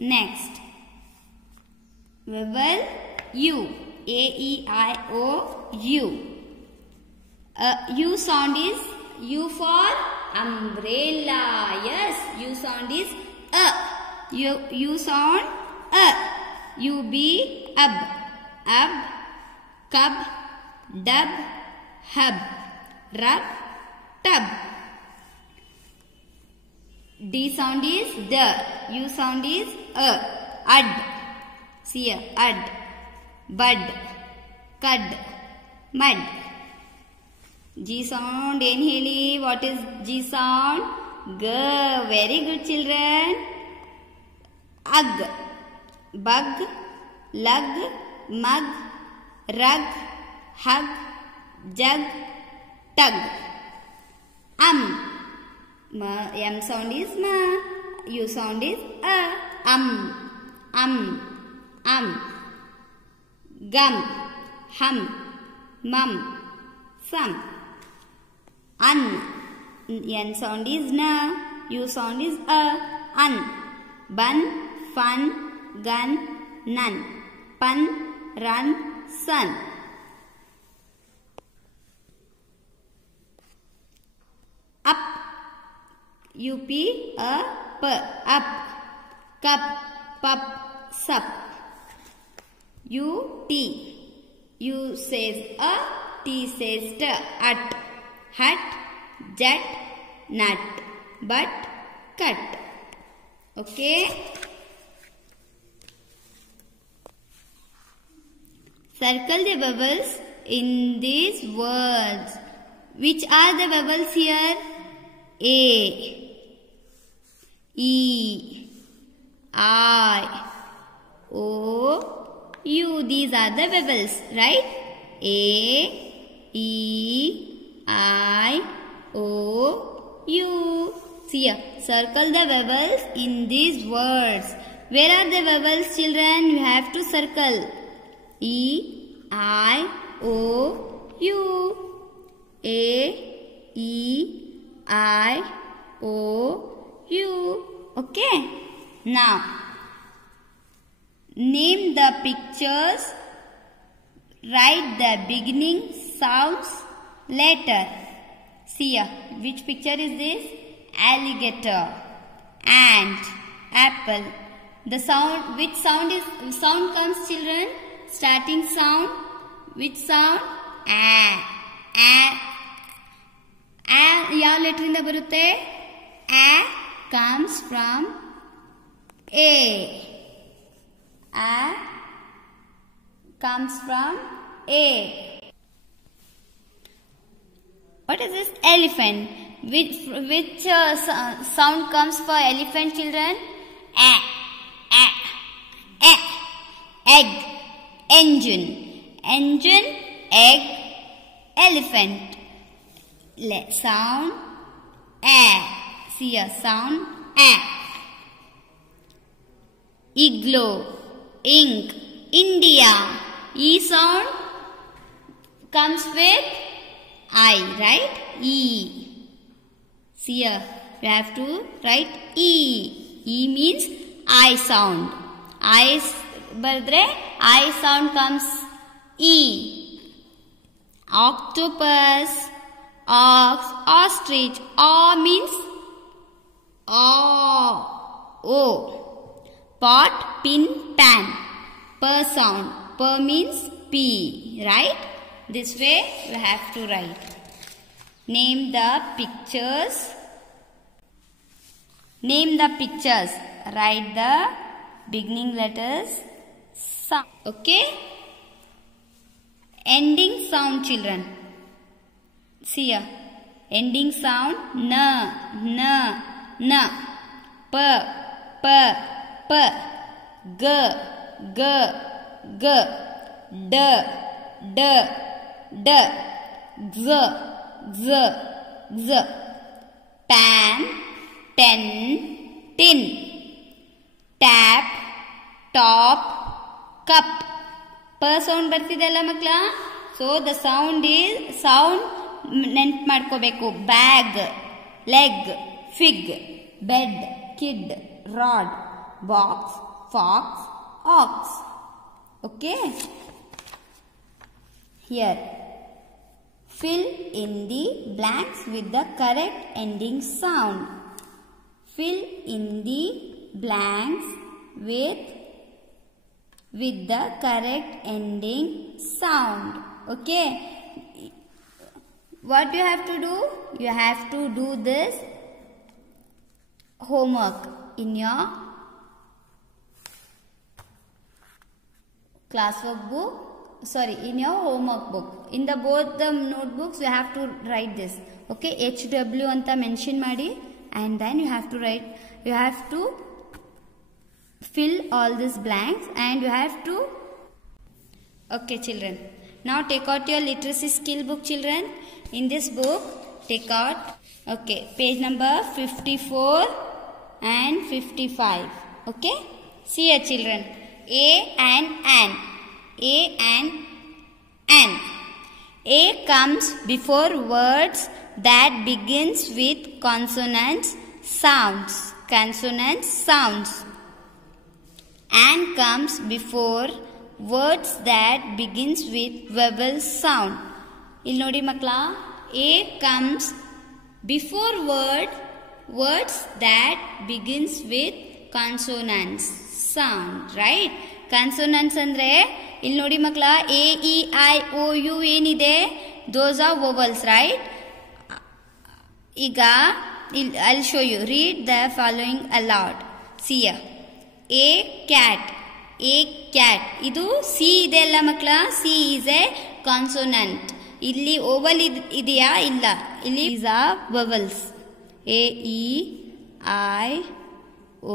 Next, vowel U. A-E-I-O, U. U sound is U for umbrella. Yes, U sound is A. U sound A. U-B, ab. Ab, cub, dub, hub, rub, tub. D sound is D. U sound is A. Ud. See here, ud. Bud, cud, mud. G sound, inhale. What is G sound? G. Very good, children. Ugg, bug, lug, mug, rug, hug, jug, tug. M sound is ma. U sound is a. Gum, hum, mum, sum. N sound is na. U sound is a. Bun, fun, gun, none. Pun, run, sun. Up, U-P-A-P, up. Cup, pup, sup. U-T, U says a, T says t. At, hut, jut, nut, but, cut. Okay. Circle the vowels in these words. Which are the vowels here? A, E, I, O, U. These are the vowels, right? A, E, I, O, U. See here, circle the vowels in these words. Where are the vowels, children? You have to circle. E, I, O, U. A, E, I, O, U. Okay. Now, name the pictures. Write the beginning sounds later. See here, which picture is this? Alligator, ant, apple. The sound, which sound comes, children? Starting sound, which sound? A. ಯಾವ letter ಇಂದ ಬರುತ್ತೆ? A comes from A. A comes from A. What is this? Elephant. Which sound comes for elephant, children? A. Egg. Engine. Engine, egg, elephant. Sound A. See a sound A. Igloo, ink, India. E sound comes with I, right? E. See here, you have to write E. E means I sound. I bardre I sound comes E. Octopus, ox, ostrich. O means O. Pot, pin, pan. Per sound. Per means P, right? This way you have to write. Name the pictures. Name the pictures. Write the beginning letters. Okay? Ending sound, children. See here. Ending sound na, na, na. Pa, pa, pa. G, g, g. D, d, d. Z, z, z. Pan, pen, tin. Tap, top, cup. Per sound ಬರ್ತಿದೆಲ್ಲ ಮಕ್ಕಳ. So the sound ನೆನ್ಪು ಮಾಡ್ಕೋಬೇಕು. Bag, leg, fig, bed, kid, rod, box, fox, ox. Okay. Here, fill in the blanks with the correct ending sound. Fill in the blanks with the correct ending sound. Okay. What you have to do? You have to do this homework in your classwork book. Sorry, in your homework book. In the both the notebooks you have to write this. Okay, HW anta mention madi, and then you have to write. You have to fill all these blanks, and you have to. Okay, children. Now take out your literacy skill book, children. In this book, take out, okay, page number 54 and 55. Okay. See here, children. A and an. A and an. A comes before words that begins with consonants, sounds. Consonants, sounds. An comes before words that begins with vowel sound. ಇಲ್ಲಿ ನೋಡಿ ಮಕ್ಕಳ, A comes before words that begins with consonants sound, right? Consonants ಅಂದ್ರೆ ಇಲ್ಲಿ ನೋಡಿ ಮಕ್ಕಳ, A, E, I, O, U ಏನಿದೆ, those are vowels, right? ಈಗ I'll show you. Read the following aloud. See here. A cat. A cat. ಇದು C ಇದೆ ಅಲ್ಲ ಮಕ್ಕಳ, C is a consonant. ಇಲ್ಲಿ ಓವಲ್ ಇದೆಯಾ? ಇಲ್ಲ. ಇಲ್ಲಿ these are vowels. A, E, I,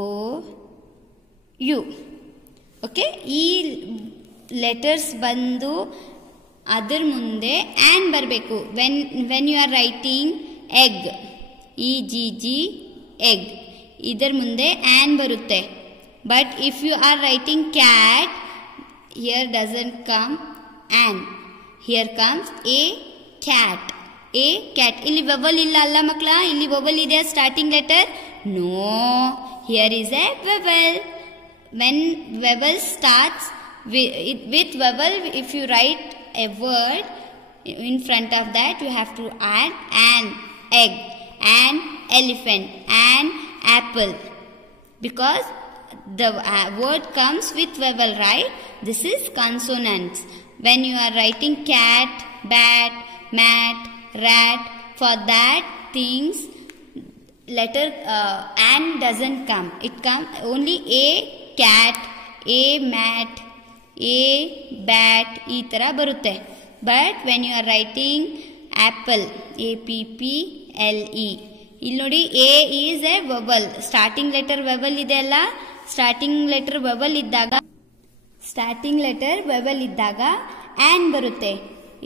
O, U. Okay, ಈ ಲೆಟರ್ಸ್ ಬಂದು ಅದರ ಮುಂದೆ ಆ್ಯನ್ ಬರಬೇಕು. When you are writing egg, EGG, egg, ಇದರ ಮುಂದೆ ಆ್ಯನ್ ಬರುತ್ತೆ. But if you are writing cat, here doesn't come an. Here comes a cat. A cat. ಇಲ್ಲಿ vowel ಇಲ್ಲ ಅಲ್ಲ ಮಕ್ಕಳ, ಇಲ್ಲಿ ವವಲ್ ಇದೆ starting letter? No, here is a vowel. When vowel starts with vowel, if you write a word in front of that, you have to add an egg, an elephant, an apple, because the word comes with vowel, right? This is consonants. When you are writing cat, bat, mat, rat, for that things letter an doesn't come. It comes only a cat, a mat, a bat, ಈ ತರ ಬರುತ್ತೆ. But when you are writing apple, APPLE, ಇಲ್ಲಿ ನೋಡಿ A is a vowel. Starting letter vowel ಇದೆ ಅಲ್ಲ, starting letter vowel ಇದ್ದಾಗ an ಬರುತ್ತೆ.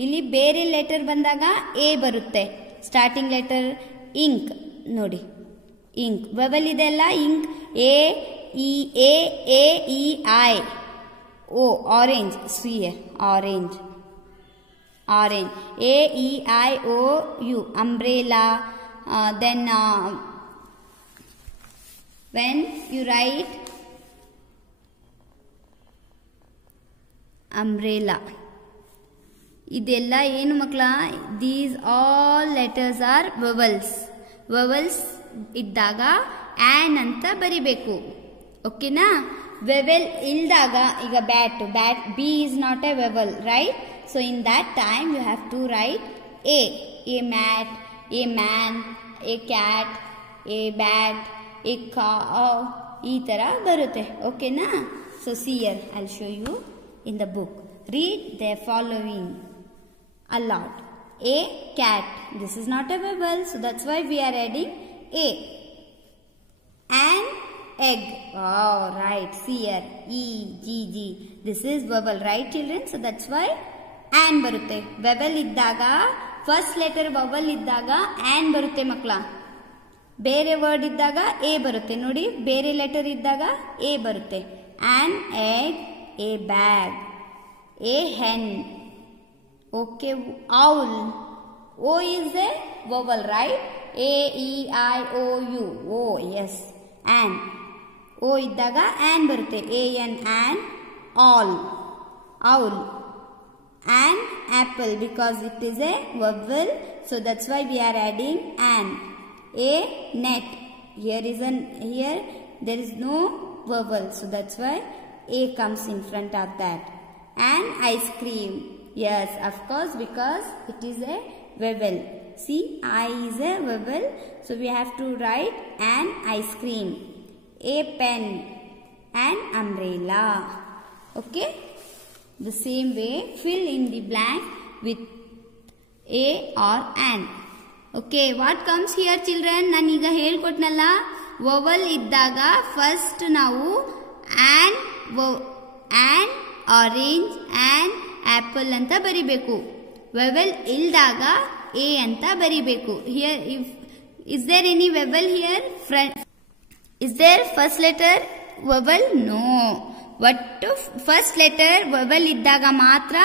ಇಲ್ಲಿ ಬೇರೆ ಲೆಟರ್ ಬಂದಾಗ ಎ ಬರುತ್ತೆ. ಸ್ಟಾರ್ಟಿಂಗ್ ಲೆಟರ್ ಇಂಕ್ ನೋಡಿ, ಇಂಕ್ ವವಲ್ ಇದೆ ಅಲ್ಲ, ink A E I O, orange. See here, orange. A E I O U, umbrella. Then when you write umbrella, ಇದೆಲ್ಲ ಏನು ಮಕ್ಕಳ? These all letters are vowels. Vowels ಇದ್ದಾಗ on ಅಂತ ಬರಿಬೇಕು. ಓಕೆನಾ? vowel ಇಲ್ದಾಗ, ಈಗ bat, B is not a vowel, right? So in that time you have to write A mat, a man, a cat, a bat, a cow, ಈ ತರ ಬರುತ್ತೆ. ಓಕೆನಾ? So see here, I'll show you in the book. Read the following aloud. A cat. This is not a vowel, so that's why we are adding A. An egg. Oh, right. See here. EGG. This is vowel, right, children? So that's why an barutte. Vowel iddaga, first letter vowel iddaga an barutte makla. Bere word iddaga A barutte. Nodi, bere letter iddaga A barutte. An egg, a bag, a hen. Okay, owl. O is a vowel, right? A, E, I, O, U. O, yes. An. ಓ ಇದ್ದಾಗ an ಬರುತ್ತೆ. AN on. All owl. An apple because it is a vowel, so that's why we are adding an. A net. Here there is no vowel, so that's why A comes in front of that. An ice cream. Yes, of course, because it is a vowel. See, I is a vowel, so we have to write an ice cream. A pen. An umbrella. Okay. The same way, fill in the blank with a or an. Okay, what comes here children? ನಾನು ಈಗ ಹೇಳ್ಕೊಟ್ನಲ್ಲ, vowel ಇದ್ದಾಗ first ನಾವು an, orange, an, apple ಅಂತ ಬರಿಬೇಕು. vowel ಇಲ್ದಾಗ a ಅಂತ ಬರಿಬೇಕು. Here, is there any vowel here? Is there first letter vowel? No. ಒಟ್ಟು ಫಸ್ಟ್ ಲೆಟರ್ vowel ಇದ್ದಾಗ ಮಾತ್ರ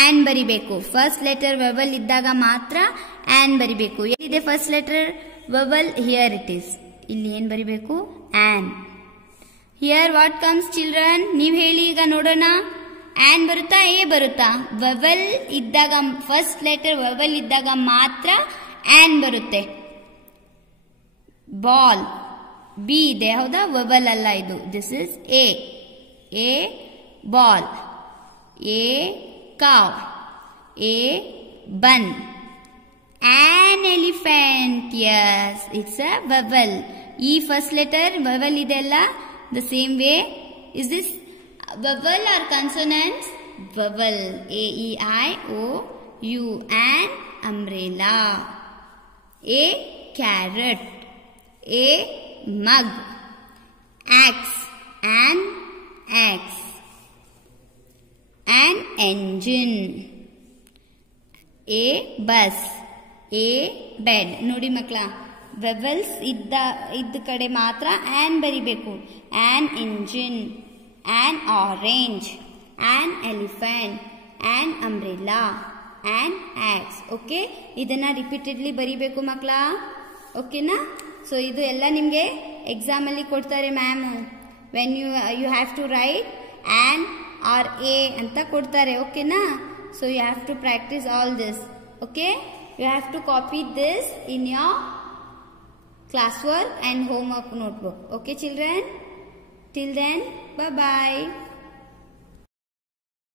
ಆನ್ ಬರಿಬೇಕು. ಫಸ್ಟ್ ಲೆಟರ್ vowel ಇದ್ದಾಗ ಮಾತ್ರ ಆನ್ ಬರಿಬೇಕು. ಎಲ್ಲಿದೆ first letter vowel? Here it is. ಇಲ್ಲಿ ಏನ್ ಬರಿಬೇಕು? On. Here what comes children? ನೀವ್ ಹೇಳಿ ಈಗ ನೋಡೋಣ. ಆನ್ ಬರುತ್ತಾ ಎ ಬರುತ್ತಾ? vowel ಇದ್ದಾಗ ಫಸ್ಟ್ ಲೆಟರ್ vowel ಇದ್ದಾಗ ಮಾತ್ರ ಆನ್ ಬರುತ್ತೆ. ಬಾಲ್ ಬಿ ಇದೆ, ಹೌದಾ? vowel ಅಲ್ಲ ಇದು. This is A. A ball. A cow. A bun. An elephant. Yes, it's a vowel. E first letter vowel idella. The same way, is this vowel or consonants? Vowel. A E I O U. An umbrella. A carrot. A mug. Axe. An axe. An engine. A bus. A bed. ನೋಡಿ ಮಕ್ಕಳ, vowels ಇದ್ದ ಕಡೆ ಮಾತ್ರ an ಬರಿಬೇಕು. An engine. An orange. An elephant. An umbrella. An axe. Okay, ಇದನ್ನ repeatedly ಬರಿಬೇಕು ಮಕ್ಕಳ. ಓಕೆನಾ? ಸೊ ಇದು ಎಲ್ಲ ನಿಮಗೆ ಎಕ್ಸಾಮ್ ಅಲ್ಲಿ ಕೊಡ್ತಾರೆ ma'am. when you have to write an or a anta kodtare. okay na? So you have to practice all this. Okay, you have to copy this in your classwork and homework notebook. Okay children, till then, bye bye.